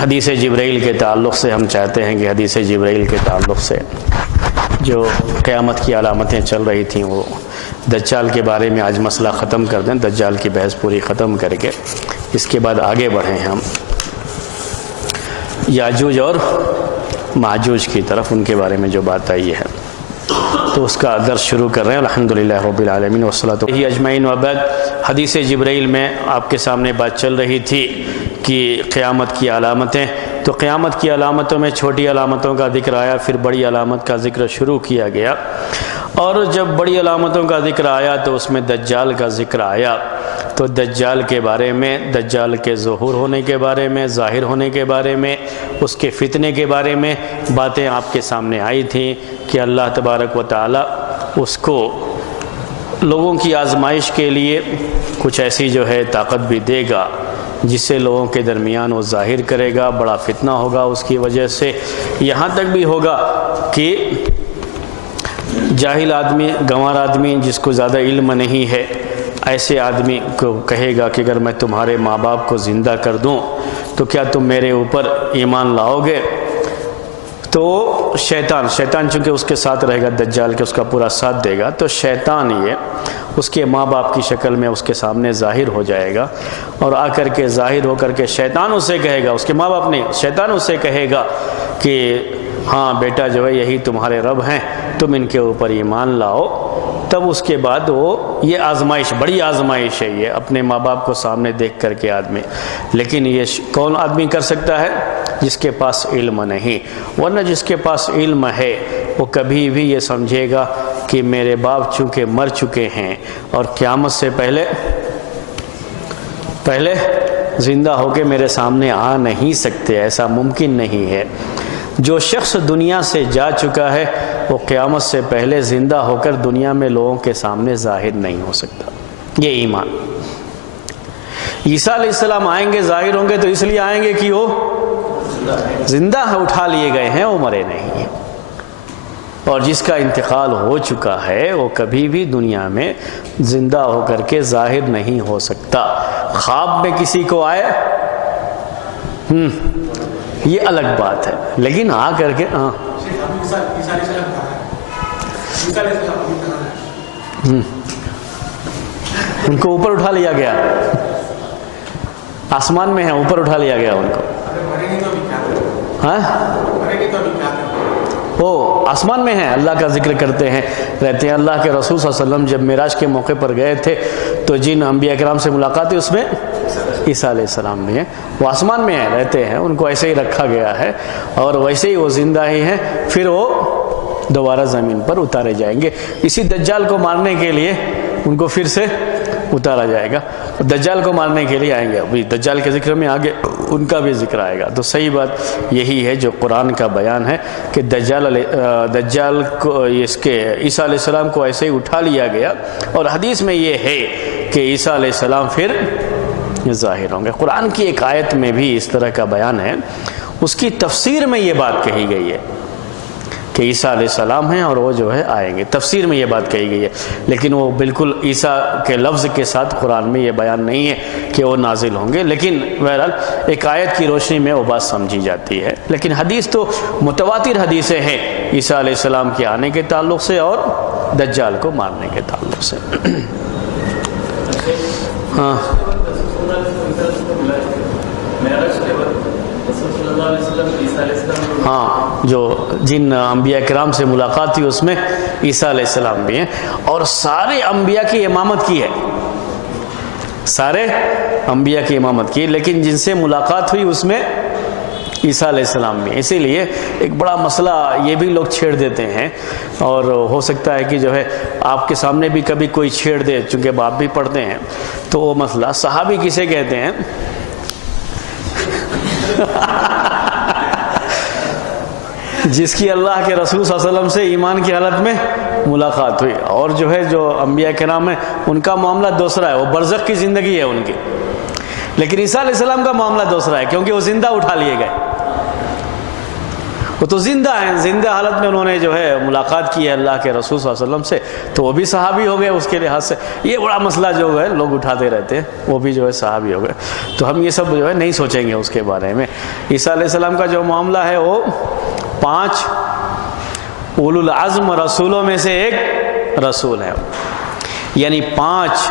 حدیث جبرائیل کے تعلق سے ہم چاہتے ہیں کہ حدیث جبرائیل کے تعلق سے جو قیامت کی علامتیں چل رہی تھیں وہ دجال کے بارے میں آج مسئلہ ختم کر دیں، دجال کی بحث پوری ختم کر کے اس کے بعد آگے بڑھیں ہم یاجوج اور ماجوج کی طرف، ان کے بارے میں جو بات آئی ہے تو اس کا درس شروع کر رہے ہیں۔ الحمدللہ رب العالمین والصلاۃ علیہ اجمعین وبعد۔ حدیث جبرائیل میں آپ کے سامنے بات چل رہی تھی کہ قیامت کی علامتیں، تو قیامت کی علامتوں میں چھوٹی علامتوں کا ذکر آیا، پھر بڑی علامت کا ذکر شروع کیا گیا، اور جب بڑی علامتوں کا ذکر آیا تو اس میں دجال کا ذکر آیا۔ تو دجال کے بارے میں، دجال کے ظہور ہونے کے بارے میں، ظاہر ہونے کے بارے میں، اس کے فتنے کے بارے میں باتیں آپ کے سامنے آئی تھیں کہ اللہ تبارک و تعالی اس کو لوگوں کی آزمائش کے لیے کچھ ایسی جو ہے طاقت بھی دے گا جس سے لوگوں کے درمیان وہ ظاہر کرے گا، بڑا فتنہ ہوگا اس کی وجہ سے، یہاں تک بھی ہوگا کہ جاہل آدمی، گنوار آدمی جس کو زیادہ علم نہیں ہے، ایسے آدمی کو کہے گا کہ اگر میں تمہارے ماں باپ کو زندہ کر دوں تو کیا تم میرے اوپر ایمان لاؤ گے؟ تو شیطان چونکہ اس کے ساتھ رہے گا، دجال کے اس کا پورا ساتھ دے گا، تو شیطان یہ اس کے ماں باپ کی شکل میں اس کے سامنے ظاہر ہو جائے گا، اور آ کر کے ظاہر ہو کر کے شیطان اسے کہے گا، اس کے ماں باپ نہیں، شیطان اسے کہے گا کہ ہاں بیٹا جو ہے یہی تمہارے رب ہیں، تم ان کے اوپر ایمان لاؤ۔ تب اس کے بعد وہ یہ آزمائش، بڑی آزمائش ہے یہ، اپنے ماں باپ کو سامنے دیکھ کر کے آدمی، لیکن یہ کون آدمی کر سکتا ہے؟ جس کے پاس علم نہیں، ورنہ جس کے پاس علم ہے وہ کبھی بھی یہ سمجھے گا کہ میرے باپ چونکہ مر چکے ہیں اور قیامت سے پہلے زندہ ہو کے میرے سامنے آ نہیں سکتے، ایسا ممکن نہیں ہے۔ جو شخص دنیا سے جا چکا ہے وہ قیامت سے پہلے زندہ ہو کر دنیا میں لوگوں کے سامنے ظاہر نہیں ہو سکتا، یہ ایمان۔ عیسیٰ علیہ السلام آئیں گے، ظاہر ہوں گے تو اس لیے آئیں گے کہ وہ زندہ اٹھا لیے گئے ہیں، وہ مرے نہیں ہیں، اور جس کا انتقال ہو چکا ہے وہ کبھی بھی دنیا میں زندہ ہو کر کے ظاہر نہیں ہو سکتا۔ خواب میں کسی کو آئے یہ الگ بات ہے، لیکن آ کر کے ان کو اوپر اٹھا لیا گیا، آسمان میں ہے، اوپر اٹھا لیا گیا ان کو، ہاں وہ آسمان میں ہیں، اللہ کا ذکر کرتے ہیں، رہتے ہیں۔ اللہ کے رسول صلی اللہ علیہ وسلم جب معراج کے موقع پر گئے تھے تو جن انبیاء کرام سے ملاقات ہوئی اس میں عیسیٰ علیہ السلام بھی ہیں، وہ آسمان میں ہیں، رہتے ہیں، ان کو ایسے ہی رکھا گیا ہے اور ویسے ہی وہ زندہ ہی ہیں، پھر وہ دوبارہ زمین پر اتارے جائیں گے۔ اسی دجال کو مارنے کے لیے ان کو پھر سے اتارا جائے گا، دجال کو مارنے کے لیے آئیں گے، ابھی دجال کے ذکر میں آگے ان کا بھی ذکر آئے گا۔ تو صحیح بات یہی ہے جو قرآن کا بیان ہے کہ دجال کو اس کے عیسیٰ علیہ السلام کو ایسے ہی اٹھا لیا گیا، اور حدیث میں یہ ہے کہ عیسیٰ علیہ السلام پھر ظاہر ہوں گے۔ قرآن کی ایک آیت میں بھی اس طرح کا بیان ہے، اس کی تفسیر میں یہ بات کہی گئی ہے کہ عیسیٰ علیہ السلام ہیں اور وہ جو ہے آئیں گے، تفسیر میں یہ بات کہی گئی ہے، لیکن وہ بالکل عیسیٰ کے لفظ کے ساتھ قرآن میں یہ بیان نہیں ہے کہ وہ نازل ہوں گے، لیکن بہرحال ایک آیت کی روشنی میں وہ بات سمجھی جاتی ہے۔ لیکن حدیث تو متواتر حدیثیں ہیں عیسیٰ علیہ السلام کے آنے کے تعلق سے اور دجال کو مارنے کے تعلق سے۔ ہاں ہاں، جو جن انبیاء کرام سے ملاقات ہوئی اس میں عیسیٰ علیہ السلام بھی ہیں، اور سارے انبیاء کی امامت کی ہے، سارے انبیاء کی امامت کی، لیکن جن سے ملاقات ہوئی اس میں عیسیٰ علیہ السلام بھی۔ اسی لیے ایک بڑا مسئلہ یہ بھی لوگ چھیڑ دیتے ہیں، اور ہو سکتا ہے کہ جو ہے آپ کے سامنے بھی کبھی کوئی چھیڑ دے، چونکہ باپ بھی پڑھتے ہیں، تو وہ مسئلہ صحابی کسے کہتے ہیں؟ جس کی اللہ کے رسول صلی اللہ علیہ وسلم سے ایمان کی حالت میں ملاقات ہوئی، اور جو ہے جو انبیاء کرام ہیں ان کا معاملہ دوسرا ہے، وہ برزخ کی زندگی ہے ان کی، لیکن عیسیٰ علیہ السلام کا معاملہ دوسرا ہے کیونکہ وہ زندہ اٹھا لیے گئے، وہ تو زندہ ہیں، زندہ حالت میں انہوں نے جو ہے ملاقات کی ہے اللہ کے رسول صلی اللہ علیہ وسلم سے، تو وہ بھی صحابی ہو گئے اس کے لحاظ سے۔ یہ بڑا مسئلہ جو ہے لوگ اٹھاتے رہتے ہیں، وہ بھی جو ہے صحابی ہو گئے، تو ہم یہ سب جو ہے نہیں سوچیں گے اس کے بارے میں۔ عیسیٰ علیہ السلام کا جو معاملہ ہے وہ 5 اولو العزم رسولوں میں سے ایک رسول ہے، یعنی 5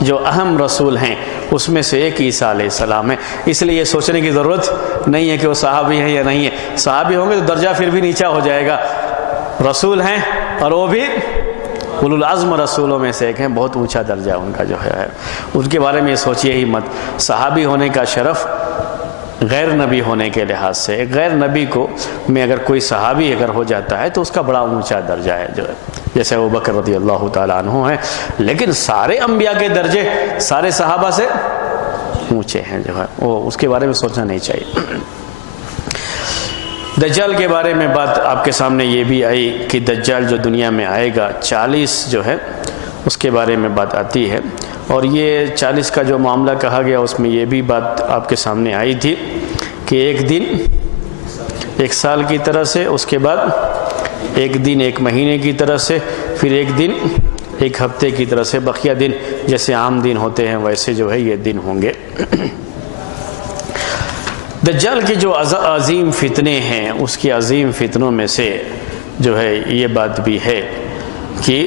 جو اہم رسول ہیں اس میں سے ایک عیسیٰ علیہ السلام ہے۔ اس لیے یہ سوچنے کی ضرورت نہیں ہے کہ وہ صحابی ہیں یا نہیں ہے۔ صحابی ہوں گے تو درجہ پھر بھی نیچا ہو جائے گا، رسول ہیں اور وہ بھی اولو العزم رسولوں میں سے ایک ہیں، بہت اونچا درجہ ان کا جو ہے، ان کے بارے میں یہ سوچیے ہی مت۔ صحابی ہونے کا شرف غیر نبی ہونے کے لحاظ سے، ایک غیر نبی کو میں اگر کوئی صحابی اگر ہو جاتا ہے تو اس کا بڑا اونچا درجہ ہے جو ہے، جیسے ابوبکر رضی اللہ تعالیٰ عنہ ہیں، لیکن سارے انبیاء کے درجے سارے صحابہ سے اونچے ہیں جو ہے، وہ اس کے بارے میں سوچنا نہیں چاہیے۔ دجال کے بارے میں بات آپ کے سامنے یہ بھی آئی کہ دجال جو دنیا میں آئے گا 40 جو ہے اس کے بارے میں بات آتی ہے، اور یہ 40 کا جو معاملہ کہا گیا اس میں یہ بھی بات آپ کے سامنے آئی تھی کہ ایک دن 1 سال کی طرح سے، اس کے بعد ایک دن 1 مہینے کی طرح سے، پھر ایک دن 1 ہفتے کی طرح سے، بقیہ دن جیسے عام دن ہوتے ہیں ویسے جو ہے یہ دن ہوں گے۔ دجال کے جو عظیم فتنے ہیں اس کے عظیم فتنوں میں سے جو ہے یہ بات بھی ہے کہ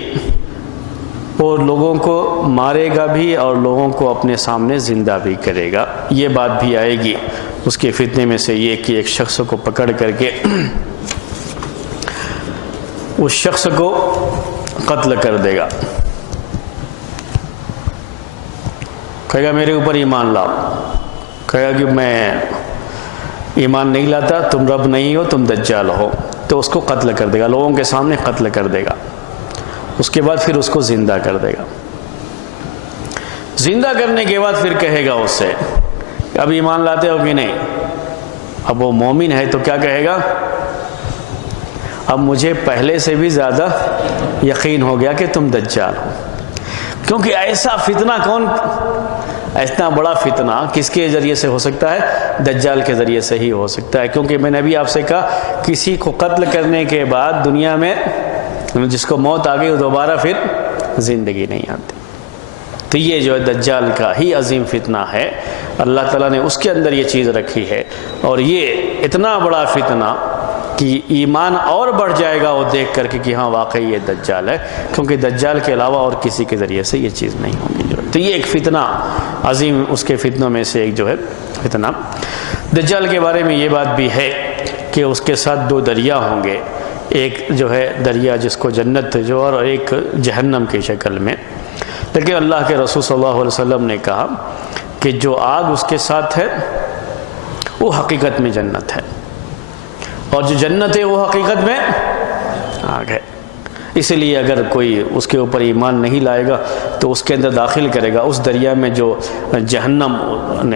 وہ لوگوں کو مارے گا بھی اور لوگوں کو اپنے سامنے زندہ بھی کرے گا، یہ بات بھی آئے گی۔ اس کے فتنے میں سے یہ کہ ایک شخص کو پکڑ کر کے اس شخص کو قتل کر دے گا، کہے گا میرے اوپر ایمان لاؤ، کہے گا کہ میں ایمان نہیں لاتا، تم رب نہیں ہو، تم دجال ہو، تو اس کو قتل کر دے گا، لوگوں کے سامنے قتل کر دے گا۔ اس کے بعد پھر اس کو زندہ کر دے گا، زندہ کرنے کے بعد پھر کہے گا اس سے اب ایمان لاتے ہو کہ نہیں؟ اب وہ مومن ہے تو کیا کہے گا؟ اب مجھے پہلے سے بھی زیادہ یقین ہو گیا کہ تم دجال ہو، کیونکہ ایسا فتنہ اتنا بڑا فتنہ کس کے ذریعے سے ہو سکتا ہے؟ دجال کے ذریعے سے ہی ہو سکتا ہے، کیونکہ میں نے ابھی آپ سے کہا کسی کو قتل کرنے کے بعد دنیا میں جس کو موت آ گئی وہ دوبارہ پھر زندگی نہیں آتی۔ تو یہ جو ہے دجال کا ہی عظیم فتنہ ہے، اللہ تعالیٰ نے اس کے اندر یہ چیز رکھی ہے، اور یہ اتنا بڑا فتنہ کہ ایمان اور بڑھ جائے گا وہ دیکھ کر کے کہ ہاں واقعی یہ دجال ہے، کیونکہ دجال کے علاوہ اور کسی کے ذریعے سے یہ چیز نہیں ہوگی جو ہے۔ تو یہ ایک فتنہ عظیم، اس کے فتنوں میں سے ایک جو ہے فتنہ دجال کے بارے میں یہ بات بھی ہے کہ اس کے ساتھ 2 دریا ہوں گے، ایک جو ہے دریا جس کو جنت جو اور ایک جہنم کی شکل میں، لیکن اللہ کے رسول صلی اللہ علیہ وسلم نے کہا کہ جو آگ اس کے ساتھ ہے وہ حقیقت میں جنت ہے، اور جو جنت ہے وہ حقیقت میں آگ ہے۔ اس لیے اگر کوئی اس کے اوپر ایمان نہیں لائے گا تو اس کے اندر داخل کرے گا اس دریا میں جو جہنم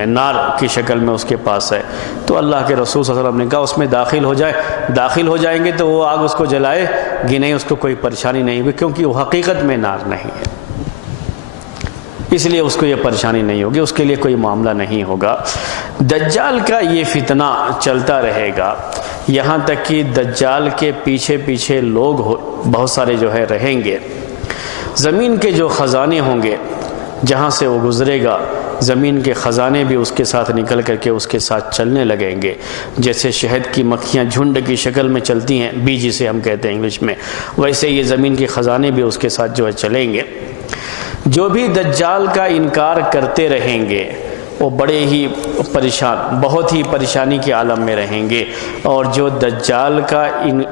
نار کی شکل میں اس کے پاس ہے، تو اللہ کے رسول صلی اللہ علیہ وسلم نے کہا اس میں داخل ہو جائیں گے تو وہ آگ اس کو جلائے گی نہیں، اس کو کوئی پریشانی نہیں ہوگی، کیونکہ وہ حقیقت میں نار نہیں ہے، اس لیے اس کو یہ پریشانی نہیں ہوگی، اس کے لیے کوئی معاملہ نہیں ہوگا۔ دجال کا یہ فتنہ چلتا رہے گا یہاں تک کہ دجال کے پیچھے پیچھے لوگ بہت سارے جو ہے رہیں گے، زمین کے جو خزانے ہوں گے جہاں سے وہ گزرے گا، زمین کے خزانے بھی اس کے ساتھ نکل کر کے اس کے ساتھ چلنے لگیں گے، جیسے شہد کی مکھیاں جھنڈ کی شکل میں چلتی ہیں، بی جسے ہم کہتے ہیں انگلش میں، ویسے یہ زمین کے خزانے بھی اس کے ساتھ جو ہے چلیں گے۔ جو بھی دجال کا انکار کرتے رہیں گے وہ بڑے ہی بہت ہی پریشانی کے عالم میں رہیں گے، اور جو دجال کا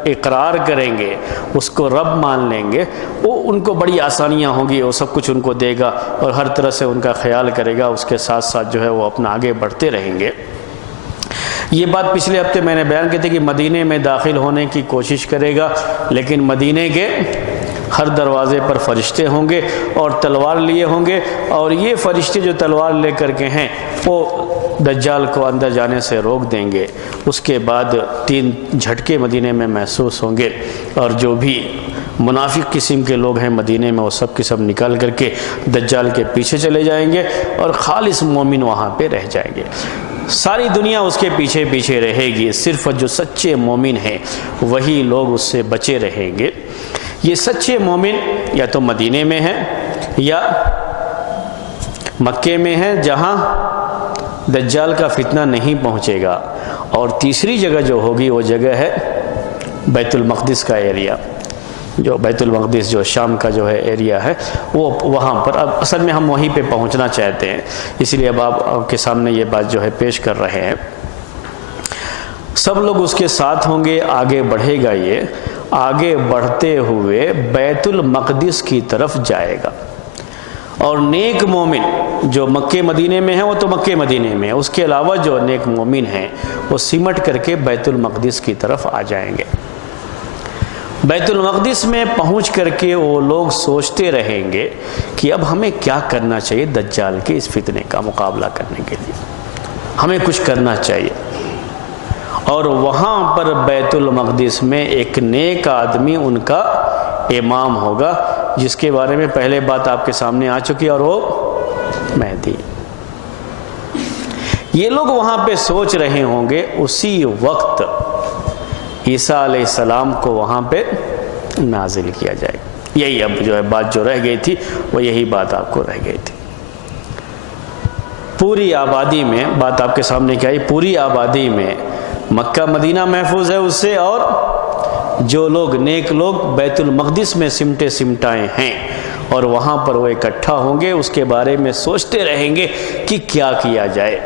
اقرار کریں گے، اس کو رب مان لیں گے، وہ ان کو بڑی آسانیاں ہوں گی، وہ سب کچھ ان کو دے گا اور ہر طرح سے ان کا خیال کرے گا، اس کے ساتھ ساتھ جو ہے وہ اپنا آگے بڑھتے رہیں گے۔ یہ بات پچھلے ہفتے میں نے بیان کی تھی کہ مدینے میں داخل ہونے کی کوشش کرے گا، لیکن مدینے کے ہر دروازے پر فرشتے ہوں گے اور تلوار لیے ہوں گے، اور یہ فرشتے جو تلوار لے کر کے ہیں وہ دجال کو اندر جانے سے روک دیں گے۔ اس کے بعد 3 جھٹکے مدینے میں محسوس ہوں گے، اور جو بھی منافق قسم کے لوگ ہیں مدینے میں وہ سب کے سب نکال کر کے دجال کے پیچھے چلے جائیں گے، اور خالص مومن وہاں پہ رہ جائیں گے۔ ساری دنیا اس کے پیچھے پیچھے رہے گی، صرف جو سچے مومن ہیں وہی لوگ اس سے بچے رہیں گے۔ یہ سچے مومن یا تو مدینے میں ہیں یا مکے میں ہیں جہاں دجال کا فتنہ نہیں پہنچے گا، اور تیسری جگہ جو ہوگی وہ جگہ ہے بیت المقدس کا ایریا، جو بیت المقدس جو شام کا جو ہے ایریا ہے وہ وہاں پر۔ اب اصل میں ہم وہیں پہ پہنچنا چاہتے ہیں، اس لیے اب آپ کے سامنے یہ بات جو ہے پیش کر رہے ہیں۔ سب لوگ اس کے ساتھ ہوں گے، آگے بڑھے گا، یہ آگے بڑھتے ہوئے بیت المقدس کی طرف جائے گا، اور نیک مومن جو مکے مدینے میں ہیں وہ تو مکے مدینے میں ہیں، اس کے علاوہ جو نیک مومن ہیں وہ سمٹ کر کے بیت المقدس کی طرف آ جائیں گے۔ بیت المقدس میں پہنچ کر کے وہ لوگ سوچتے رہیں گے کہ اب ہمیں کیا کرنا چاہیے دجال کے اس فتنے کا مقابلہ کرنے کے لیے، ہمیں کچھ کرنا چاہیے۔ اور وہاں پر بیت المقدس میں ایک نیک آدمی ان کا امام ہوگا، جس کے بارے میں پہلے بات آپ کے سامنے آ چکی، اور وہ مہدی۔ یہ لوگ وہاں پہ سوچ رہے ہوں گے، اسی وقت عیسیٰ علیہ السلام کو وہاں پہ نازل کیا جائے گا۔ یہی اب جو ہے بات جو رہ گئی تھی وہ یہی بات آپ کو رہ گئی تھی۔ پوری آبادی میں بات آپ کے سامنے کیا ہے، پوری آبادی میں مکہ مدینہ محفوظ ہے اس سے، اور جو لوگ نیک لوگ بیت المقدس میں سمٹے سمٹائے ہیں اور وہاں پر وہ اکٹھا ہوں گے، اس کے بارے میں سوچتے رہیں گے کہ کیا کیا جائے۔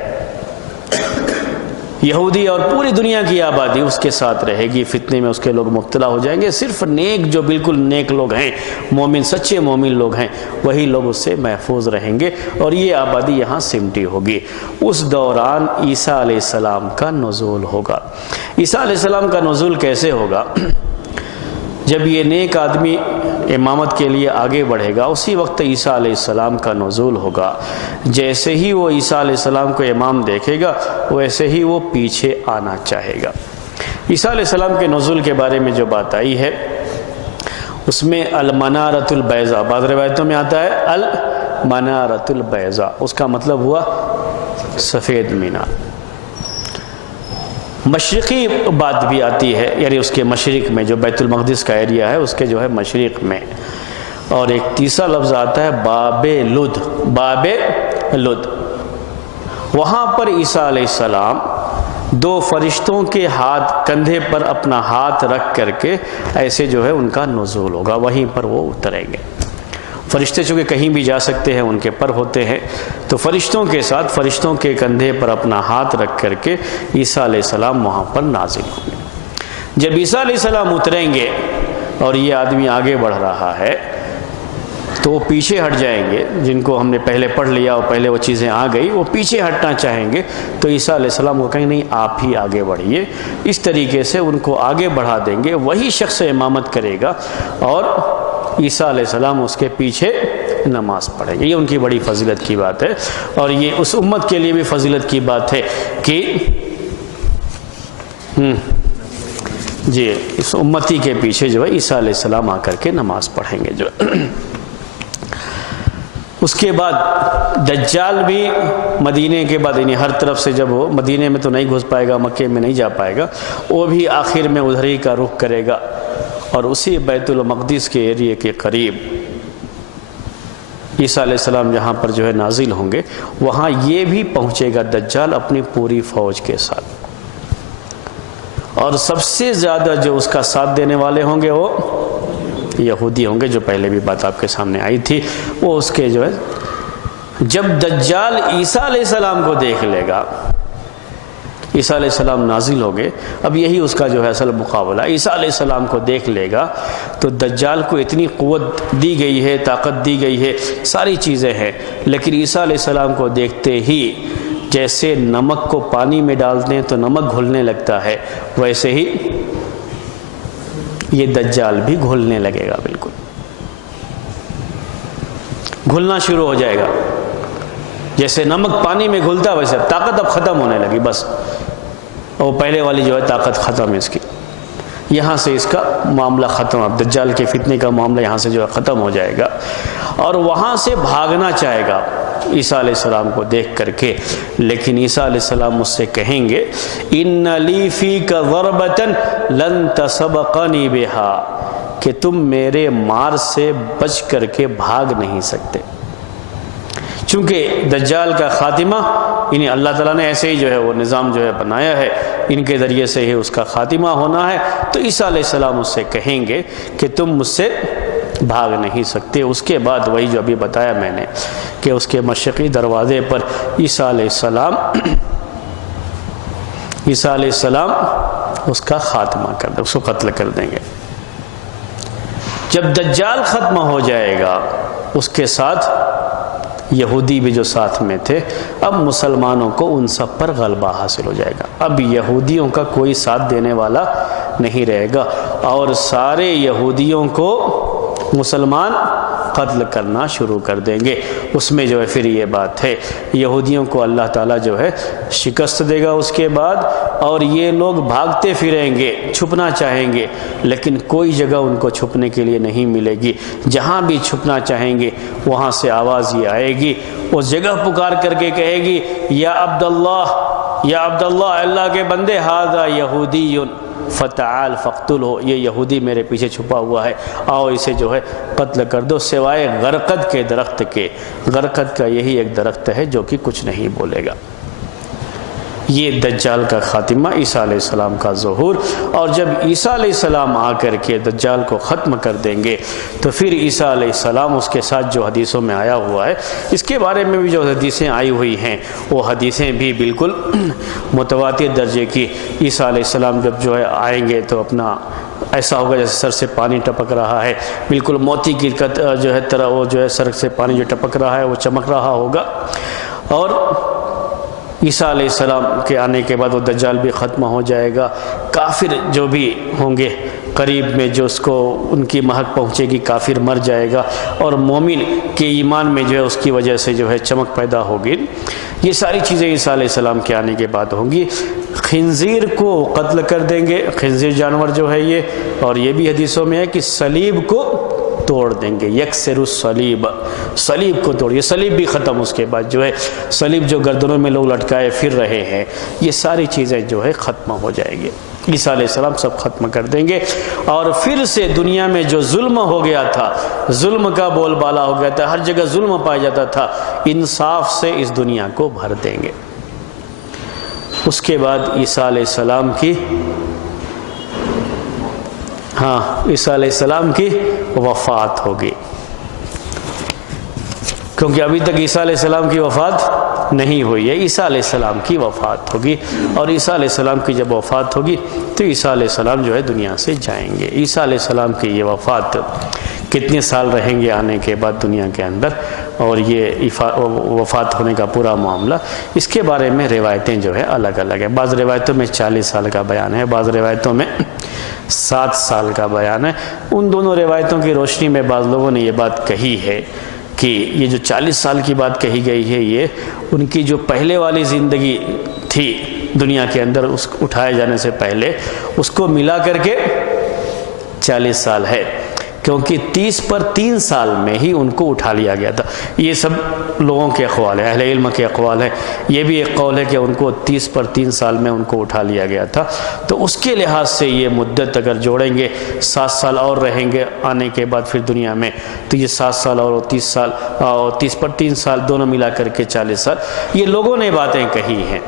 یہودی اور پوری دنیا کی آبادی اس کے ساتھ رہے گی، فتنے میں اس کے لوگ مبتلا ہو جائیں گے، صرف نیک جو بالکل نیک لوگ ہیں، مومن سچے مومن لوگ ہیں، وہی لوگ اس سے محفوظ رہیں گے، اور یہ آبادی یہاں سمٹی ہوگی۔ اس دوران عیسیٰ علیہ السلام کا نزول ہوگا۔ عیسیٰ علیہ السلام کا نزول کیسے ہوگا؟ جب یہ نیک آدمی امامت کے لیے آگے بڑھے گا، اسی وقت عیسیٰ علیہ السلام کا نزول ہوگا۔ جیسے ہی وہ عیسیٰ علیہ السلام کو امام دیکھے گا ویسے ہی وہ پیچھے آنا چاہے گا۔ عیسیٰ علیہ السلام کے نزول کے بارے میں جو بات آئی ہے اس میں المنارۃ البیضاء، بعض روایتوں میں آتا ہے المنارۃ البیضاء، اس کا مطلب ہوا سفید مینار۔ مشرقی بات بھی آتی ہے، یعنی اس کے مشرق میں جو بیت المقدس کا ایریا ہے اس کے جو ہے مشرق میں۔ اور ایک تیسرا لفظ آتا ہے باب لد، باب لد۔ وہاں پر عیسیٰ علیہ السلام دو فرشتوں کے ہاتھ کندھے پر اپنا ہاتھ رکھ کر کے ایسے جو ہے ان کا نزول ہوگا، وہیں پر وہ اتریں گے۔ فرشتے چونکہ کہیں بھی جا سکتے ہیں، ان کے پر ہوتے ہیں، تو فرشتوں کے ساتھ فرشتوں کے کندھے پر اپنا ہاتھ رکھ کر کے عیسیٰ علیہ السلام وہاں پر نازل ہوں گے۔ جب عیسیٰ علیہ السلام اتریں گے اور یہ آدمی آگے بڑھ رہا ہے تو وہ پیچھے ہٹ جائیں گے، جن کو ہم نے پہلے پڑھ لیا اور پہلے وہ چیزیں آ گئی، وہ پیچھے ہٹنا چاہیں گے، تو عیسیٰ علیہ السلام کو کہیں نہیں آپ ہی آگے بڑھیے۔ اس طریقے سے ان کو آگے بڑھا دیں گے، وہی شخص امامت کرے گا اور عیسیٰ علیہ السلام اس کے پیچھے نماز پڑھیں گے۔ یہ ان کی بڑی فضیلت کی بات ہے، اور یہ اس امت کے لیے بھی فضیلت کی بات ہے کہ جی اس امتی کے پیچھے جو ہے عیسیٰ علیہ السلام آ کر کے نماز پڑھیں گے جو اس کے بعد دجال بھی مدینے کے بعد، یعنی ہر طرف سے جب وہ مدینے میں تو نہیں گھس پائے گا، مکے میں نہیں جا پائے گا، وہ بھی آخر میں ادھر ہی کا رخ کرے گا، اور اسی بیت المقدس کے ایریے کے قریب عیسیٰ علیہ السلام جہاں پر جو ہے نازل ہوں گے وہاں یہ بھی پہنچے گا دجال اپنی پوری فوج کے ساتھ، اور سب سے زیادہ جو اس کا ساتھ دینے والے ہوں گے وہ یہودی ہوں گے، جو پہلے بھی بات آپ کے سامنے آئی تھی۔ وہ اس کے جو ہے جب دجال عیسیٰ علیہ السلام کو دیکھ لے گا، عیسیٰ علیہ السلام نازل ہو گئے، اب یہی اس کا جو ہے اصل مقابلہ، عیسیٰ علیہ السلام کو دیکھ لے گا تو دجال کو اتنی قوت دی گئی ہے، طاقت دی گئی ہے، ساری چیزیں ہیں، لیکن عیسیٰ علیہ السلام کو دیکھتے ہی جیسے نمک کو پانی میں ڈالتے ہیں تو نمک گھلنے لگتا ہے، ویسے ہی یہ دجال بھی گھلنے لگے گا، بالکل گھلنا شروع ہو جائے گا، جیسے نمک پانی میں گھلتا ویسے طاقت اب ختم ہونے لگی، بس وہ پہلے والی جو ہے طاقت ختم ہے اس کی، یہاں سے اس کا معاملہ ختم، اب دجال کے فتنے کا معاملہ یہاں سے جو ہے ختم ہو جائے گا، اور وہاں سے بھاگنا چاہے گا، عیسیٰ علیہ السلام کو دیکھ کر کے، لیکن عیسیٰ علیہ السلام مجھ سے کہیں گے ان لی فیک ضربۃ لن تسبقنی بہا، کہ تم میرے مار سے بچ کر کے بھاگ نہیں سکتے. چونکہ دجال کا خاتمہ انہیں اللہ تعالیٰ نے ایسے ہی جو ہے وہ نظام جو ہے بنایا ہے، ان کے ذریعے سے ہی اس کا خاتمہ ہونا ہے. تو عیسیٰ علیہ السلام اس سے کہیں گے کہ تم مجھ سے بھاگ نہیں سکتے. اس کے بعد وہی جو ابھی بتایا میں نے کہ اس کے مشرقی دروازے پر عیسیٰ علیہ السلام اس کا خاتمہ کر دیں، اس کو قتل کر دیں گے. جب دجال ختم ہو جائے گا اس کے ساتھ یہودی بھی جو ساتھ میں تھے، اب مسلمانوں کو ان سب پر غلبہ حاصل ہو جائے گا. اب یہودیوں کا کوئی ساتھ دینے والا نہیں رہے گا، اور سارے یہودیوں کو مسلمان قتل کرنا شروع کر دیں گے. اس میں جو ہے پھر یہ بات ہے، یہودیوں کو اللہ تعالیٰ جو ہے شکست دے گا اس کے بعد، اور یہ لوگ بھاگتے پھریں گے، چھپنا چاہیں گے، لیکن کوئی جگہ ان کو چھپنے کے لیے نہیں ملے گی. جہاں بھی چھپنا چاہیں گے وہاں سے آواز یہ آئے گی، اس جگہ پکار کر کے کہے گی یا عبداللہ، یا عبداللہ، اللہ کے بندے، ھذا یہودی فتعال فقتلہ، یہ یہودی میرے پیچھے چھپا ہوا ہے، آؤ اسے جو ہے قتل کر دو، سوائے غرقد کے درخت کے. غرقد کا یہی ایک درخت ہے جو کہ کچھ نہیں بولے گا. یہ دجال کا خاتمہ، عیسیٰ علیہ السلام کا ظہور. اور جب عیسیٰ علیہ السلام آ کر کے دجال کو ختم کر دیں گے تو پھر عیسیٰ علیہ السلام اس کے ساتھ جو حدیثوں میں آیا ہوا ہے، اس کے بارے میں بھی جو حدیثیں آئی ہوئی ہیں وہ حدیثیں بھی بالکل متواتر درجے کی. عیسیٰ علیہ السلام جب جو ہے آئیں گے تو اپنا ایسا ہوگا جیسے سر سے پانی ٹپک رہا ہے، بالکل موتی کی جو ہے طرح وہ جو ہے سر سے پانی جو ٹپک رہا ہے وہ چمک رہا ہوگا. اور عیسیٰ علیہ السلام کے آنے کے بعد وہ دجال بھی ختم ہو جائے گا. کافر جو بھی ہوں گے قریب میں، جو اس کو ان کی مہک پہنچے گی، کافر مر جائے گا، اور مومن کے ایمان میں جو ہے اس کی وجہ سے جو ہے چمک پیدا ہوگی. یہ ساری چیزیں عیسیٰ علیہ السلام کے آنے کے بعد ہوں گی. خنزیر کو قتل کر دیں گے، خنزیر جانور جو ہے یہ، اور یہ بھی حدیثوں میں ہے کہ صلیب کو توڑ دیں گے. یکسر الصلیب، صلیب کو توڑ، یہ صلیب بھی ختم. اس کے بعد جو ہے صلیب جو گردنوں میں لوگ لٹکائے پھر رہے ہیں، یہ ساری چیزیں جو ہے ختم ہو جائیں گے. عیسیٰ علیہ السلام سب ختم کر دیں گے، اور پھر سے دنیا میں جو ظلم ہو گیا تھا، ظلم کا بول بالا ہو گیا تھا، ہر جگہ ظلم پایا جاتا تھا، انصاف سے اس دنیا کو بھر دیں گے. اس کے بعد عیسیٰ علیہ السلام کی عیسیٰ علیہ السلام کی وفات ہوگی، کیونکہ ابھی تک عیسیٰ علیہ السلام کی وفات نہیں ہوئی ہے. عیسیٰ علیہ السلام کی وفات ہوگی، اور عیسیٰ علیہ السلام کی جب وفات ہوگی تو عیسیٰ علیہ السلام جو ہے دنیا سے جائیں گے. عیسیٰ علیہ السلام کی یہ وفات کتنے سال رہیں گے آنے کے بعد دنیا کے اندر، اور یہ وفات ہونے کا پورا معاملہ، اس کے بارے میں روایتیں جو ہے الگ الگ ہیں. بعض روایتوں میں 40 سال کا بیان ہے، بعض روایتوں میں 7 سال کا بیان ہے. ان دونوں روایتوں کی روشنی میں بعض لوگوں نے یہ بات کہی ہے کہ یہ جو 40 سال کی بات کہی گئی ہے، یہ ان کی جو پہلے والی زندگی تھی دنیا کے اندر، اس اٹھائے جانے سے پہلے، اس کو ملا کر کے 40 سال ہے، کیونکہ 30 پر 3 سال میں ہی ان کو اٹھا لیا گیا تھا. یہ سب لوگوں کے اقوال ہیں، اہل علم کے اقوال ہیں. یہ بھی ایک قول ہے کہ ان کو 30 پر 3 سال میں ان کو اٹھا لیا گیا تھا. تو اس کے لحاظ سے یہ مدت اگر جوڑیں گے، 7 سال اور رہیں گے آنے کے بعد پھر دنیا میں، تو یہ 7 سال اور 30 سال، اور 30 پر 3 سال دونوں ملا کر کے 40 سال. یہ لوگوں نے باتیں کہی ہیں،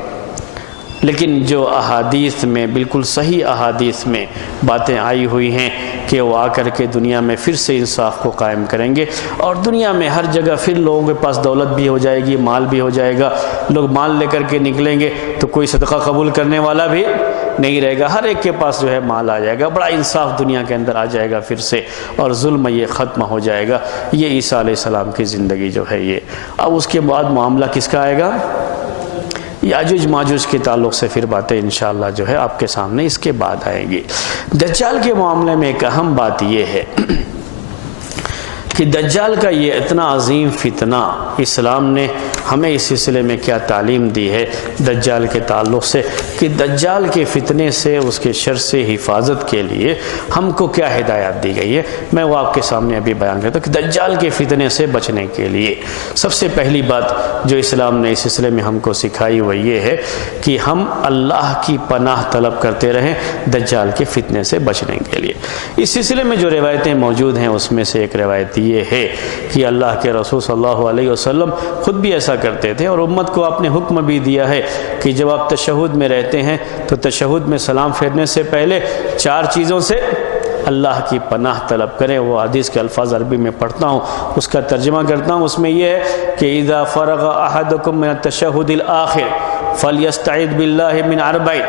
لیکن جو احادیث میں، بالکل صحیح احادیث میں باتیں آئی ہوئی ہیں کہ وہ آ کر کے دنیا میں پھر سے انصاف کو قائم کریں گے، اور دنیا میں ہر جگہ پھر لوگوں کے پاس دولت بھی ہو جائے گی، مال بھی ہو جائے گا. لوگ مال لے کر کے نکلیں گے تو کوئی صدقہ قبول کرنے والا بھی نہیں رہے گا، ہر ایک کے پاس جو ہے مال آ جائے گا، بڑا انصاف دنیا کے اندر آ جائے گا پھر سے، اور ظلم یہ ختم ہو جائے گا. یہ عیسیٰ علیہ السلام کی زندگی جو ہے یہ. اب اس کے بعد معاملہ کس کا آئے گا؟ یاجوج ماجوج کے تعلق سے پھر باتیں انشاءاللہ جو ہے آپ کے سامنے اس کے بعد آئیں گی. دجال کے معاملے میں ایک اہم بات یہ ہے کہ دجال کا یہ اتنا عظیم فتنہ، اسلام نے ہمیں اس سلسلے میں کیا تعلیم دی ہے دجال کے تعلق سے، کہ دجال کے فتنے سے، اس کے شر سے حفاظت کے لیے ہم کو کیا ہدایات دی گئی ہے، میں وہ آپ کے سامنے ابھی بیان کرتا ہوں۔ کہ دجال کے فتنے سے بچنے کے لیے سب سے پہلی بات جو اسلام نے اس سلسلے میں ہم کو سکھائی وہ یہ ہے کہ ہم اللہ کی پناہ طلب کرتے رہیں دجال کے فتنے سے بچنے کے لیے۔ اس سلسلے میں جو روایتیں موجود ہیں اس میں سے ایک روایت یہ ہے کہ اللہ کے رسول صلی اللہ علیہ وسلم خود بھی ایسا کرتے تھے، اور امت کو آپ نے حکم بھی دیا ہے کہ جب آپ تشہد میں رہتے ہیں تو تشہد میں سلام پھیرنے سے پہلے 4 چیزوں سے اللہ کی پناہ طلب کریں۔ وہ حدیث کے الفاظ عربی میں پڑھتا ہوں، اس کا ترجمہ کرتا ہوں۔ اس میں یہ ہے کہ اذا فرغ احدکم من التشہد الاخر فلیستعذ باللہ من 4،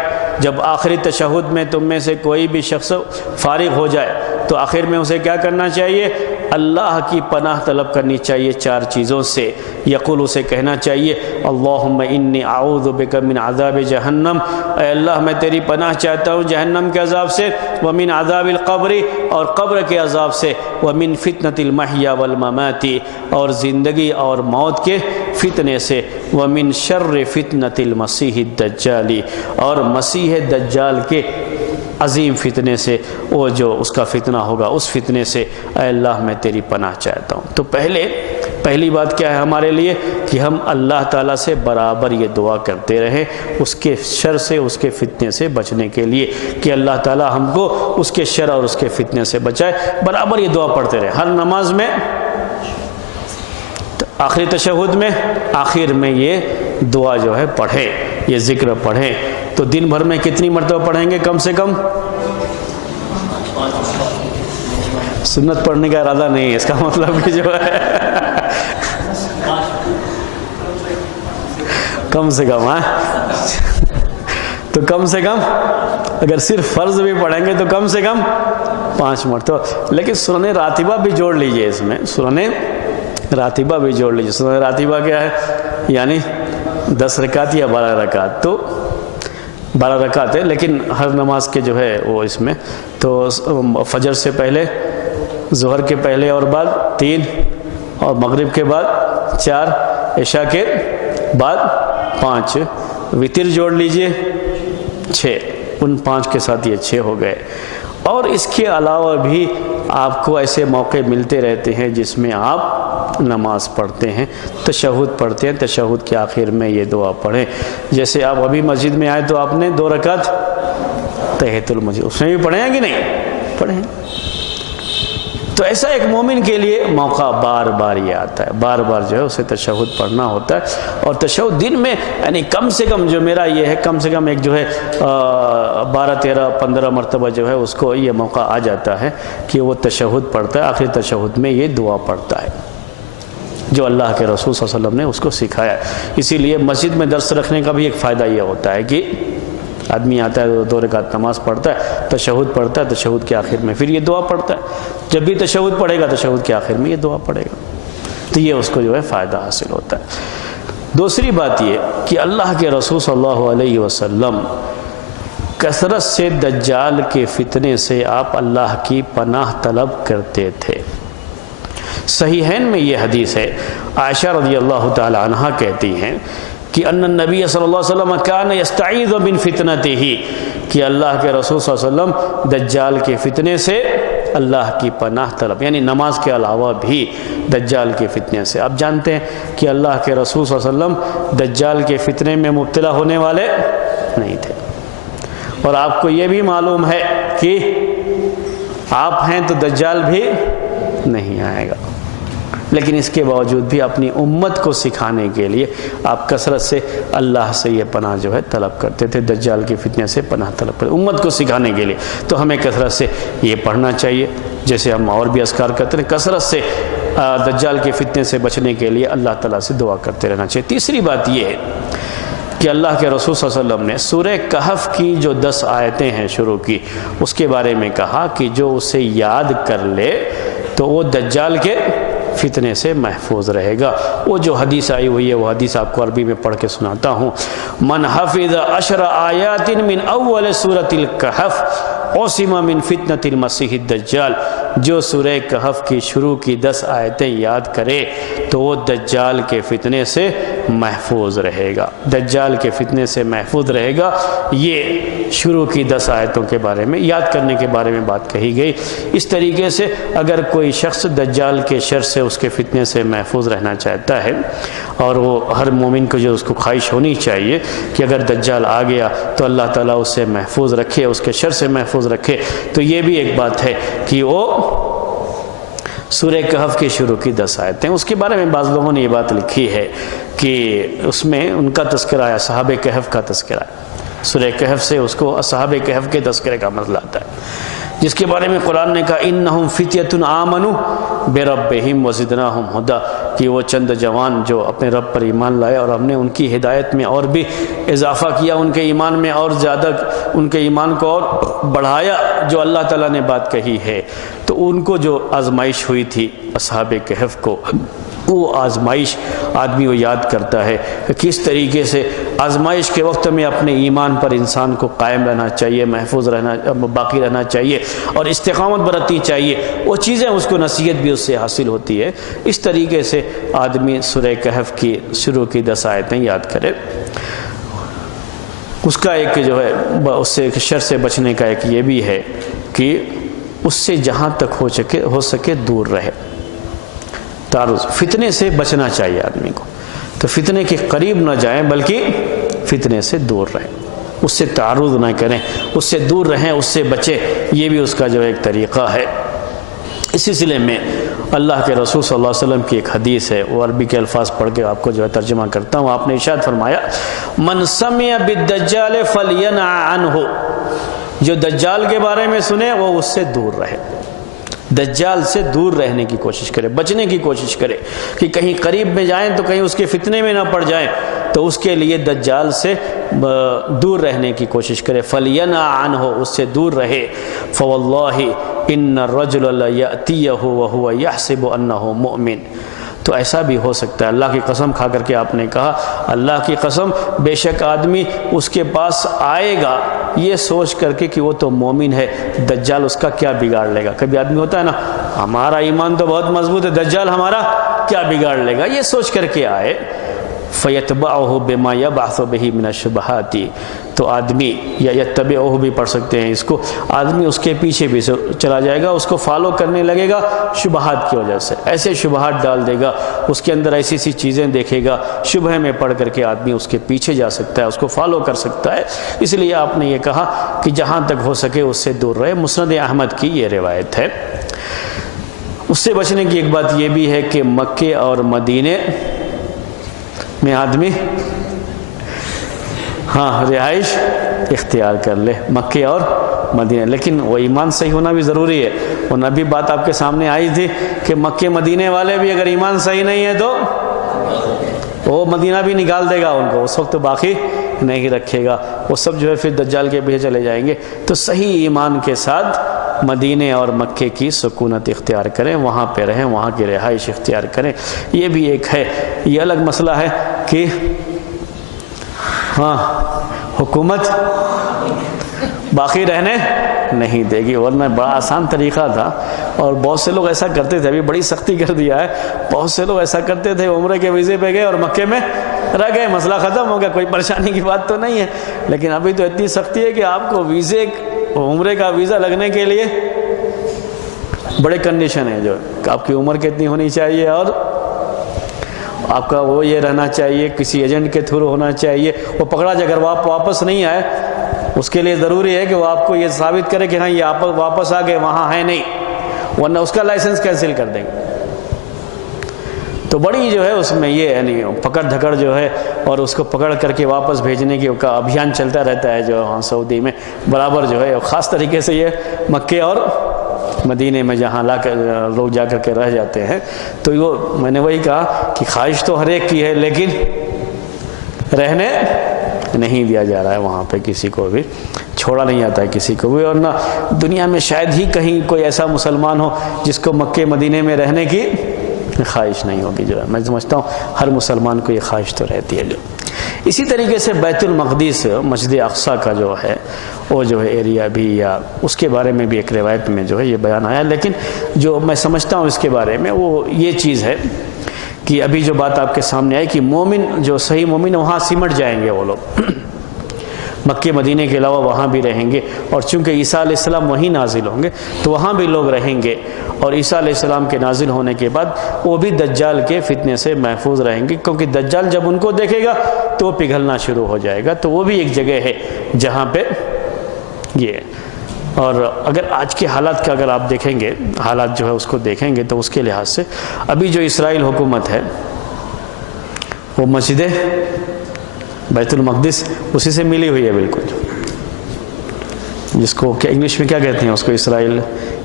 جب آخری تشہد میں تم میں سے کوئی بھی شخص فارغ ہو جائے تو آخر میں اسے کیا کرنا چاہیے؟ اللہ کی پناہ طلب کرنی چاہیے 4 چیزوں سے۔ یقول، اسے کہنا چاہیے اللہم انی اعوذ بک من عذاب جہنم، اے اللہ میں تیری پناہ چاہتا ہوں جہنم کے عذاب سے، ومن عذاب القبر، اور قبر کے عذاب سے، ومن فتنۃ المحیا والممات، اور زندگی اور موت کے فتنے سے، ومن شر فتنۃ المسیح الدجال، اور مسیح دجال کے عظیم فتنے سے، وہ جو اس کا فتنہ ہوگا اس فتنے سے اے اللہ میں تیری پناہ چاہتا ہوں۔ تو پہلی بات کیا ہے ہمارے لیے کہ ہم اللہ تعالیٰ سے برابر یہ دعا کرتے رہیں اس کے شر سے، اس کے فتنے سے بچنے کے لیے، کہ اللہ تعالیٰ ہم کو اس کے شر اور اس کے فتنے سے بچائے۔ برابر یہ دعا پڑھتے رہیں ہر نماز میں، آخری تشہد میں، آخر میں یہ دعا جو ہے پڑھیں، یہ ذکر پڑھیں۔ تو دن بھر میں کتنی مرتبہ پڑھیں گے؟ کم سے کم، سنت پڑھنے کا ارادہ نہیں ہے، اس کا مطلب کہ جو ہے کم سے کم، تو کم سے کم اگر صرف فرض بھی پڑھیں گے تو کم سے کم 5 مرتبہ۔ لیکن سنن راتبہ بھی جوڑ لیجئے، اس میں سنن راتبہ بھی جوڑ لیجئے۔ سنن راتبہ کیا ہے؟ یعنی 10 رکعت یا 12 رکعت، تو 12 رکعت ہے، لیکن ہر نماز کے جو ہے وہ اس میں، تو فجر سے پہلے، ظہر کے پہلے اور بعد 3، اور مغرب کے بعد 4، عشاء کے بعد 5، وتر جوڑ لیجئے 6، ان 5 کے ساتھ یہ 6 ہو گئے۔ اور اس کے علاوہ بھی آپ کو ایسے موقع ملتے رہتے ہیں جس میں آپ نماز پڑھتے ہیں، تشہد پڑھتے ہیں، تشہد کے آخر میں یہ دعا پڑھیں۔ جیسے آپ ابھی مسجد میں آئے تو آپ نے 2 رکعت تحیۃ المسجد، اس میں بھی پڑھیں ہیں کہ نہیں؟ پڑھیں۔ تو ایسا ایک مومن کے لیے موقع بار بار یہ آتا ہے، بار بار جو ہے اسے تشہد پڑھنا ہوتا ہے۔ اور تشہد دن میں یعنی کم سے کم جو میرا یہ ہے، کم سے کم ایک جو ہے 12، 13، 15 مرتبہ جو ہے اس کو یہ موقع آ جاتا ہے کہ وہ تشہد پڑھتا ہے، آخری تشہد میں یہ دعا پڑھتا ہے جو اللہ کے رسول صلی اللہ علیہ وسلم نے اس کو سکھایا۔ اسی لیے مسجد میں درس رکھنے کا بھی ایک فائدہ یہ ہوتا ہے کہ آدمی آتا ہے 2 رکعت نماز پڑھتا ہے، تشہد پڑھتا ہے، تشہد کے آخر میں پھر یہ دعا پڑھتا ہے۔ جب بھی تشہد پڑھے گا تشہد کے آخر میں یہ دعا پڑھے گا، تو یہ اس کو جو ہے فائدہ حاصل ہوتا ہے۔ دوسری بات یہ کہ اللہ کے رسول صلی اللہ علیہ وسلم کثرت سے دجال کے فتنے سے آپ اللہ کی پناہ طلب کرتے تھے۔ صحیحین میں یہ حدیث ہے، عائشہ رضی اللہ تعالی عنہ کہتی ہیں کہ ان النبی صلی اللہ علیہ وسلم کان یستعیذ من فتنتہ، کہ اللہ کے رسول صلی اللہ علیہ وسلم دجال کے فتنے سے اللہ کی پناہ طلب، یعنی نماز کے علاوہ بھی دجال کے فتنے سے۔ آپ جانتے ہیں کہ اللہ کے رسول صلی اللہ علیہ وسلم دجال کے فتنے میں مبتلا ہونے والے نہیں تھے، اور آپ کو یہ بھی معلوم ہے کہ آپ ہیں تو دجال بھی نہیں آئے گا، لیکن اس کے باوجود بھی اپنی امت کو سکھانے کے لیے آپ کثرت سے اللہ سے یہ پناہ جو ہے طلب کرتے تھے، دجال کے فتنے سے پناہ طلب کرتے، امت کو سکھانے کے لیے۔ تو ہمیں کثرت سے یہ پڑھنا چاہیے، جیسے ہم اور بھی اذکار کرتے ہیں، کثرت سے دجال کے فتنے سے بچنے کے لیے اللہ تعالیٰ سے دعا کرتے رہنا چاہیے۔ تیسری بات یہ ہے کہ اللہ کے رسول صلی اللہ علیہ وسلم نے سورہ کہف کی جو 10 آیتیں ہیں شروع کی، اس کے بارے میں کہا کہ جو اسے یاد کر لے تو وہ دجال کے فتنے سے محفوظ رہے گا۔ وہ جو حدیث آئی ہوئی ہے وہ حدیث آپ کو عربی میں پڑھ کے سناتا ہوں۔ من حفظ 10 آیات من اول سورۃ الکہف عصم من فتنة المسیح الدجال، جو سورہ کہف کی شروع کی 10 آیتیں یاد کرے تو وہ دجال کے فتنے سے محفوظ رہے گا، دجال کے فتنے سے محفوظ رہے گا۔ یہ شروع کی 10 آیتوں کے بارے میں یاد کرنے کے بارے میں بات کہی گئی۔ اس طریقے سے اگر کوئی شخص دجال کے شر سے، اس کے فتنے سے محفوظ رہنا چاہتا ہے، اور وہ ہر مومن کو جو اس کو خواہش ہونی چاہیے کہ اگر دجال آ گیا تو اللہ تعالیٰ اس سے محفوظ رکھے، اس کے شر سے محفوظ رکھے، تو یہ بھی ایک بات ہے کہ وہ سورہ کہف کی شروع کی 10 آیتیں، اس کے بارے میں بعض لوگوں نے یہ بات لکھی ہے کہ اس میں ان کا تذکرہ ہے، اصحاب کہف کا تذکرہ ہے، سورہ کہف سے اس کو اصحاب کہف کے تذکرے کا مسئلہ آتا ہے، جس کے بارے میں قرآن نے کہا انہم فتیۃ آمنوا بربہم وزدناہم ھدی، کہ وہ چند جوان جو اپنے رب پر ایمان لائے اور ہم نے ان کی ہدایت میں اور بھی اضافہ کیا، ان کے ایمان میں اور زیادہ، ان کے ایمان کو اور بڑھایا جو اللہ تعالیٰ نے بات کہی ہے۔ تو ان کو جو آزمائش ہوئی تھی اصحاب کہف کو، وہ آزمائش آدمی وہ یاد کرتا ہے کہ کس طریقے سے آزمائش کے وقت میں اپنے ایمان پر انسان کو قائم رہنا چاہیے، محفوظ رہنا، باقی رہنا چاہیے اور استقامت برتنی چاہیے، وہ چیزیں اس کو نصیحت بھی اس سے حاصل ہوتی ہے۔ اس طریقے سے آدمی سورہ کہف کی شروع کی 10 آیتیں یاد کرے، اس کا ایک جو ہے اس سے شر سے بچنے کا ایک یہ بھی ہے کہ اس سے جہاں تک ہو سکے دور رہے، تعرض فتنے سے بچنا چاہیے آدمی کو، تو فتنے کے قریب نہ جائیں بلکہ فتنے سے دور رہیں، اس سے تعرض نہ کریں، اس سے دور رہیں، اس سے بچیں، یہ بھی اس کا جو ایک طریقہ ہے۔ اس سلسلے میں اللہ کے رسول صلی اللہ علیہ وسلم کی ایک حدیث ہے، وہ عربی کے الفاظ پڑھ کے آپ کو جو ہے ترجمہ کرتا ہوں۔ آپ نے ارشاد فرمایا من سمع بالدجال فلینع عنہ، جو دجال کے بارے میں سنے وہ اس سے دور رہے، دجال سے دور رہنے کی کوشش کرے، بچنے کی کوشش کرے کہ کہیں قریب میں جائیں تو کہیں اس کے فتنے میں نہ پڑ جائیں، تو اس کے لیے دجال سے دور رہنے کی کوشش کرے، فَلْيَنْعَ عَنْهُ، اس سے دور رہے۔ فَوَاللَّهِ إِنَّ الرَّجُلَ لَيَأْتِيَهُ وَهُوَ يَحْسِبُ أَنَّهُ مُؤْمِنٌ، تو ایسا بھی ہو سکتا ہے، اللہ کی قسم کھا کر کے آپ نے کہا اللہ کی قسم بے شک آدمی اس کے پاس آئے گا یہ سوچ کر کے کہ وہ تو مومن ہے، دجال اس کا کیا بگاڑ لے گا۔ کبھی آدمی ہوتا ہے نا ہمارا ایمان تو بہت مضبوط ہے، دجال ہمارا کیا بگاڑ لے گا، یہ سوچ کر کے آئے۔ فَيَتْبَعُهُ بِمَا يَبْعَثُ بِهِ مِنَ الشُّبْهَاتِ، تو آدمی یا یتبعہ بھی پڑھ سکتے ہیں اس کو، آدمی اس کے پیچھے بھی چلا جائے گا، اس کو فالو کرنے لگے گا شبہات کی وجہ سے، ایسے شبہات ڈال دے گا، اس کے اندر ایسی سی چیزیں دیکھے گا، شبہ میں پڑھ کر کے آدمی اس کے پیچھے جا سکتا ہے، اس کو فالو کر سکتا ہے۔ اس لیے آپ نے یہ کہا کہ جہاں تک ہو سکے اس سے دور رہے۔ مسند احمد کی یہ روایت ہے۔ اس سے بچنے کی ایک بات یہ بھی ہے کہ مکے اور مدینے میں آدمی رہائش اختیار کر لے، مکے اور مدینہ، لیکن وہ ایمان صحیح ہونا بھی ضروری ہے۔ وہ نبی بات آپ کے سامنے آئی تھی کہ مکے مدینے والے بھی اگر ایمان صحیح نہیں ہے تو وہ مدینہ بھی نکال دے گا ان کو، اس وقت تو باقی نہیں رکھے گا، وہ سب جو ہے پھر دجال کے پیچھے چلے جائیں گے۔ تو صحیح ایمان کے ساتھ مدینے اور مکے کی سکونت اختیار کریں، وہاں پہ رہیں، وہاں کی رہائش اختیار کریں۔ یہ بھی ایک ہے، یہ الگ مسئلہ ہے کہ حکومت باقی رہنے نہیں دے گی، ورنہ بڑا آسان طریقہ تھا اور بہت سے لوگ ایسا کرتے تھے، ابھی بڑی سختی کر دیا ہے، بہت سے لوگ ایسا کرتے تھے، عمرے کے ویزے پہ گئے اور مکے میں رہ گئے، مسئلہ ختم ہو گیا، کوئی پریشانی کی بات تو نہیں ہے۔ لیکن ابھی تو اتنی سختی ہے کہ آپ کو ویزے، عمرے کا ویزا لگنے کے لیے بڑے کنڈیشن ہیں، جو آپ کی عمر کتنی ہونی چاہیے اور آپ کا وہ یہ رہنا چاہیے، کسی ایجنٹ کے تھرو ہونا چاہیے، وہ پکڑا جائے، اگر وہ آپ واپس نہیں آئے اس کے لیے ضروری ہے کہ وہ آپ کو یہ ثابت کرے کہ ہاں یہ آپ واپس آ گئے، وہاں ہے نہیں، ورنہ اس کا لائسنس کینسل کر دیں گے۔ تو بڑی جو ہے اس میں یہ یعنی پکڑ دھکڑ جو ہے، اور اس کو پکڑ کر کے واپس بھیجنے کی کا ابھیان چلتا رہتا ہے جو ہاں سعودی میں برابر جو ہے، خاص طریقے سے یہ مکے اور مدینے میں جہاں لوگ جا کر کے رہ جاتے ہیں۔ تو وہ میں نے وہی کہا کہ خواہش تو ہر ایک کی ہے، لیکن رہنے نہیں دیا جا رہا ہے، وہاں پہ کسی کو بھی چھوڑا نہیں جاتا ہے کسی کو بھی، اور نہ دنیا میں شاید ہی کہیں کوئی ایسا مسلمان ہو جس کو مکے مدینے میں رہنے کی خواہش نہیں ہوگی۔ جو ہے میں سمجھتا ہوں ہر مسلمان کو یہ خواہش تو رہتی ہے۔ جو اسی طریقے سے بیت المقدس مسجد اقصیٰ کا جو ہے وہ جو ہے ایریا بھی، یا اس کے بارے میں بھی ایک روایت میں جو ہے یہ بیان آیا، لیکن جو میں سمجھتا ہوں اس کے بارے میں وہ یہ چیز ہے کہ ابھی جو بات آپ کے سامنے آئی کہ مومن جو صحیح مومن وہاں سمٹ جائیں گے، وہ لوگ مکہ مدینے کے علاوہ وہاں بھی رہیں گے، اور چونکہ عیسیٰ علیہ السلام وہیں نازل ہوں گے تو وہاں بھی لوگ رہیں گے، اور عیسیٰ علیہ السلام کے نازل ہونے کے بعد وہ بھی دجال کے فتنے سے محفوظ رہیں گے، کیونکہ دجال جب ان کو دیکھے گا تو وہ پگھلنا شروع ہو جائے گا۔ تو وہ بھی ایک جگہ ہے جہاں پہ یہ، اور اگر آج کے حالات کا اگر آپ دیکھیں گے، حالات جو ہے اس کو دیکھیں گے تو اس کے لحاظ سے ابھی جو اسرائیل حکومت ہے وہ مسجد بیت المقدس اسی سے ملی ہوئی ہے بالکل، جس کو کیا انگلش میں کیا کہتے ہیں اس کو، اسرائیل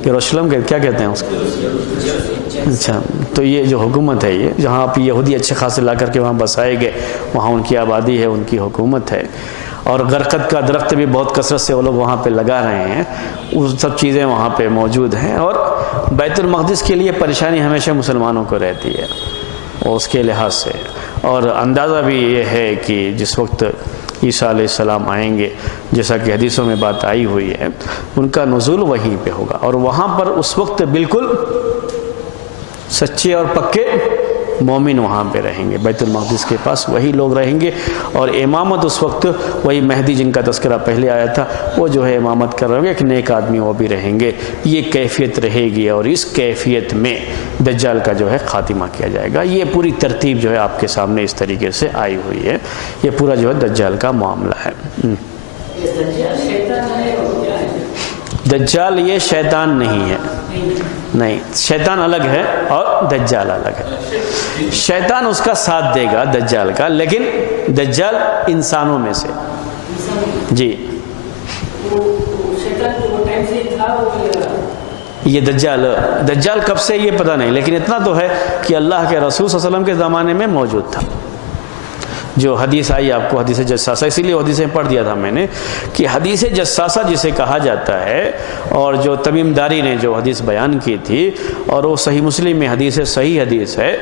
یروشلم کیا کہتے ہیں اس کو؟ اچھا، تو یہ جو حکومت ہے یہ جہاں آپ یہودی اچھے خاصے لا کر کے وہاں بسائے گئے، وہاں ان کی آبادی ہے، ان کی حکومت ہے، اور غرقت کا درخت بھی بہت کثرت سے وہ لوگ وہاں پہ لگا رہے ہیں، وہ سب چیزیں وہاں پہ موجود ہیں، اور بیت المقدس کے لیے پریشانی ہمیشہ مسلمانوں کو رہتی ہے اور اس کے لحاظ سے، اور اندازہ بھی یہ ہے کہ جس وقت عیسیٰ علیہ السلام آئیں گے، جیسا کہ حدیثوں میں بات آئی ہوئی ہے، ان کا نزول وہیں پہ ہوگا، اور وہاں پر اس وقت بالکل سچے اور پکے مومن وہاں پہ رہیں گے، بیت المقدس کے پاس وہی لوگ رہیں گے، اور امامت اس وقت وہی مہدی جن کا تذکرہ پہلے آیا تھا وہ جو ہے امامت کر رہے ہوں گے، ایک نیک آدمی وہ بھی رہیں گے، یہ کیفیت رہے گی، اور اس کیفیت میں دجال کا جو ہے خاتمہ کیا جائے گا۔ یہ پوری ترتیب جو ہے آپ کے سامنے اس طریقے سے آئی ہوئی ہے، یہ پورا جو ہے دجال کا معاملہ ہے۔ دجال یہ شیطان نہیں ہے، نہیں، شیطان الگ ہے اور دجال الگ ہے۔ شیطان اس کا ساتھ دے گا دجال کا، لیکن دجال انسانوں میں سے، جی، یہ دجال کب سے یہ پتہ نہیں، لیکن اتنا تو ہے کہ اللہ کے رسول صلی اللہ علیہ وسلم کے زمانے میں موجود تھا۔ جو حدیث آئی آپ کو، حدیث جساسہ، اسی لیے حدیثیں پڑھ دیا تھا میں نے کہ حدیث جساسہ جسے کہا جاتا ہے، اور جو تمیم داری نے جو حدیث بیان کی تھی، اور وہ صحیح مسلم میں حدیث ہے، صحیح حدیث ہے،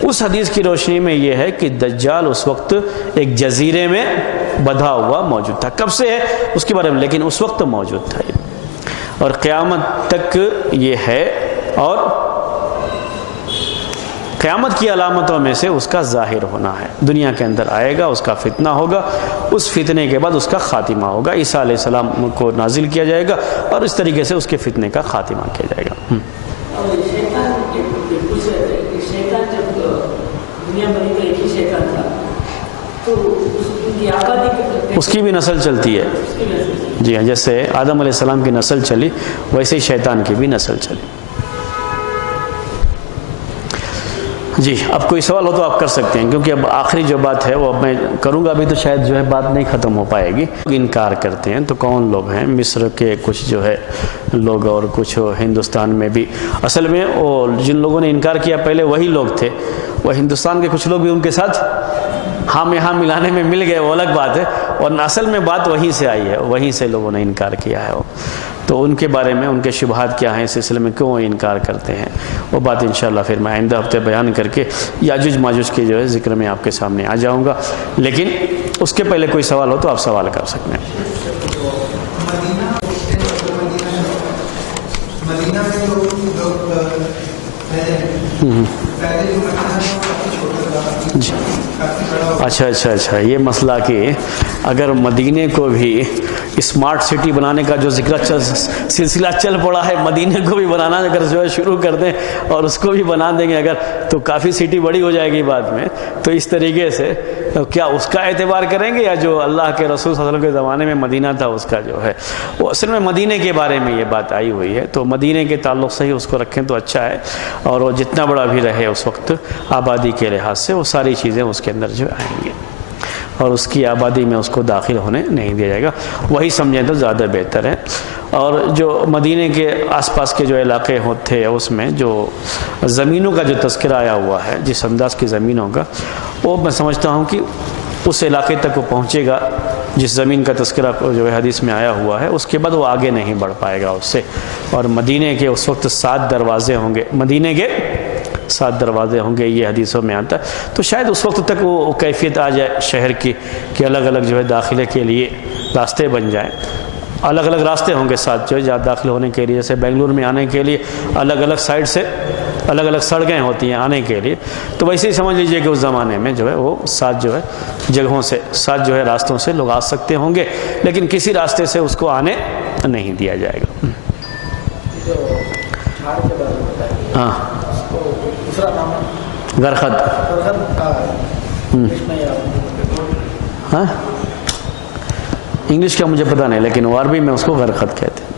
اس حدیث کی روشنی میں یہ ہے کہ دجال اس وقت ایک جزیرے میں بندھا ہوا موجود تھا۔ کب سے ہے اس کے بارے میں، لیکن اس وقت موجود تھا یہ، اور قیامت تک یہ ہے، اور قیامت کی علامتوں میں سے اس کا ظاہر ہونا ہے، دنیا کے اندر آئے گا، اس کا فتنہ ہوگا، اس فتنے کے بعد اس کا خاتمہ ہوگا، عیسیٰ علیہ السلام کو نازل کیا جائے گا، اور اس طریقے سے اس کے فتنے کا خاتمہ کیا جائے گا۔ اس کی بھی نسل چلتی ہے، جی ہاں، جیسے آدم علیہ السلام کی نسل چلی ویسے ہی شیطان کی بھی نسل چلی۔ جی، اب کوئی سوال ہو تو آپ کر سکتے ہیں، کیونکہ اب آخری جو بات ہے وہ میں کروں گا، ابھی تو شاید جو ہے بات نہیں ختم ہو پائے گی۔ انکار کرتے ہیں تو کون لوگ ہیں؟ مصر کے کچھ جو ہے لوگ، اور کچھ ہندوستان میں بھی، اصل میں وہ جن لوگوں نے انکار کیا پہلے وہی لوگ تھے، وہ ہندوستان کے کچھ لوگ بھی ان کے ساتھ ہاں یہاں ملانے میں مل گئے، وہ الگ بات ہے، اور اصل میں بات وہیں سے آئی ہے، وہیں سے لوگوں نے انکار کیا ہے۔ تو ان کے بارے میں ان کے شبہات کیا ہیں، اس سلسلے میں کیوں انکار کرتے ہیں، وہ بات انشاءاللہ پھر میں آئندہ ہفتے بیان کر کے یاجوج ماجوج کے جو ہے ذکر میں آپ کے سامنے آ جاؤں گا، لیکن اس کے پہلے کوئی سوال ہو تو آپ سوال کر سکتے ہیں۔ جی، اچھا، یہ مسئلہ کہ اگر مدینے کو بھی اسمارٹ سٹی بنانے کا جو سلسلہ چل پڑا ہے، مدینے کو بھی بنانا اگر جو ہے شروع کر دیں اور اس کو بھی بنا دیں گے اگر، تو کافی سٹی بڑی ہو جائے گی بعد میں، تو اس طریقے سے کیا اس کا اعتبار کریں گے، یا جو اللہ کے رسول صلی اللہ علیہ وسلم کے زمانے میں مدینہ تھا اس کا جو ہے، وہ اصل میں مدینے کے بارے میں یہ بات آئی ہوئی ہے، تو مدینے کے تعلق سے ہی اس کو رکھیں تو اچھا ہے، اور وہ جتنا بڑا بھی رہے اس وقت آبادی کے لحاظ سے وہ ساری چیزیں اس کے اندر جو آئیں گے، اور اس کی آبادی میں اس کو داخل ہونے نہیں دیا جائے گا، وہی سمجھیں تو زیادہ بہتر ہے۔ اور جو مدینے کے آس پاس کے جو علاقے ہوتے اس میں جو زمینوں کا جو تذکرہ آیا ہوا ہے، جس انداز کی زمینوں کا، وہ میں سمجھتا ہوں کہ اس علاقے تک وہ پہنچے گا جس زمین کا تذکرہ جو ہے حدیث میں آیا ہوا ہے، اس کے بعد وہ آگے نہیں بڑھ پائے گا اس سے۔ اور مدینے کے اس وقت 7 دروازے ہوں گے، مدینے کے 7 دروازے ہوں گے، یہ حدیثوں میں آتا ہے. تو شاید اس وقت تک وہ کیفیت آ جائے شہر کی کہ الگ الگ جو ہے داخلے کے لیے راستے بن جائیں. الگ الگ راستے ہوں گے 7 جو ہے جہاں داخل ہونے کے لیے. جیسے بنگلور میں آنے کے لیے الگ الگ سائڈ سے الگ الگ سڑکیں ہوتی ہیں آنے کے لیے. تو ویسے ہی سمجھ لیجئے کہ اس زمانے میں جو ہے وہ 7 جو ہے جگہوں سے 7 جو ہے راستوں سے لوگ آ سکتے ہوں گے، لیکن کسی راستے سے اس کو آنے نہیں دیا جائے گا. ہاں غرخد. ہاں انگلش کا مجھے پتہ نہیں، لیکن عربی میں اس کو غرخد کہتے ہیں.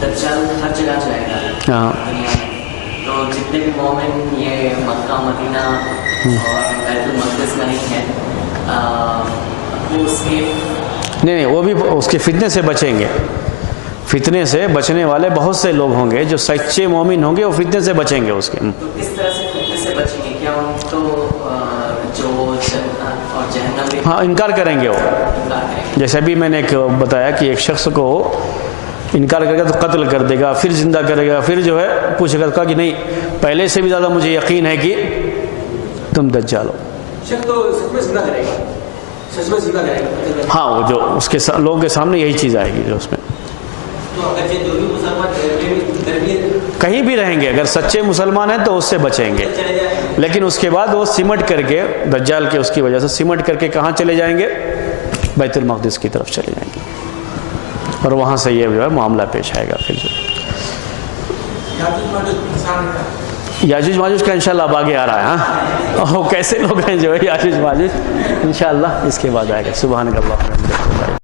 دجال ہر جگہ جائے گا ہاں دنیا میں، تو جتنے بھی مومن یہ مکہ مدینہ اور بیت المقدس میں نہیں ہیں وہ اس کے نہیں وہ بھی اس کے فتنے سے بچیں گے. فتنے سے بچنے والے بہت سے لوگ ہوں گے جو سچے مومن ہوں گے، وہ فتنے سے بچیں گے اس کے. تو کس طرح سے فتنے سے بچیں گے؟ کیا ان کو جو جنت اور جہنم بھی ہاں انکار کریں گے وہ. انکار کریں گے؟ جیسے ابھی میں نے ایک بتایا کہ ایک شخص کو انکار کرے گا تو قتل کر دے گا، پھر زندہ کرے گا، پھر جو ہے پوچھے گا کہ نہیں پہلے سے بھی زیادہ مجھے یقین ہے کہ تم دجال ہو. شک تو سچ میں زندہ کرے گا، سچ میں زندہ کرے گا. ہاں وہ جو اس کے لوگوں کے سامنے یہی چیز آئے گی جو اس میں. تو اگر جو بھی مسلمان کہیں بھی رہیں گے اگر سچے مسلمان ہیں تو اس سے بچیں گے، چلے جائیں لیکن اس کے بعد وہ سمٹ کر کے دجال کے اس کی وجہ سے سمٹ کر کے کہاں چلے جائیں گے؟ بیت المقدس کی طرف چلے جائیں گے، اور وہاں سے یہ جو ہے معاملہ پیش آئے گا. پھر جو یاجوج ماجوج کا انشاءاللہ اب آگے آ رہا ہے. ہاں وہ کیسے لوگ ہیں جو ہے یاجوج ماجوج، انشاءاللہ اس کے بعد آئے گا. سبحانک اللہم و بحمدک.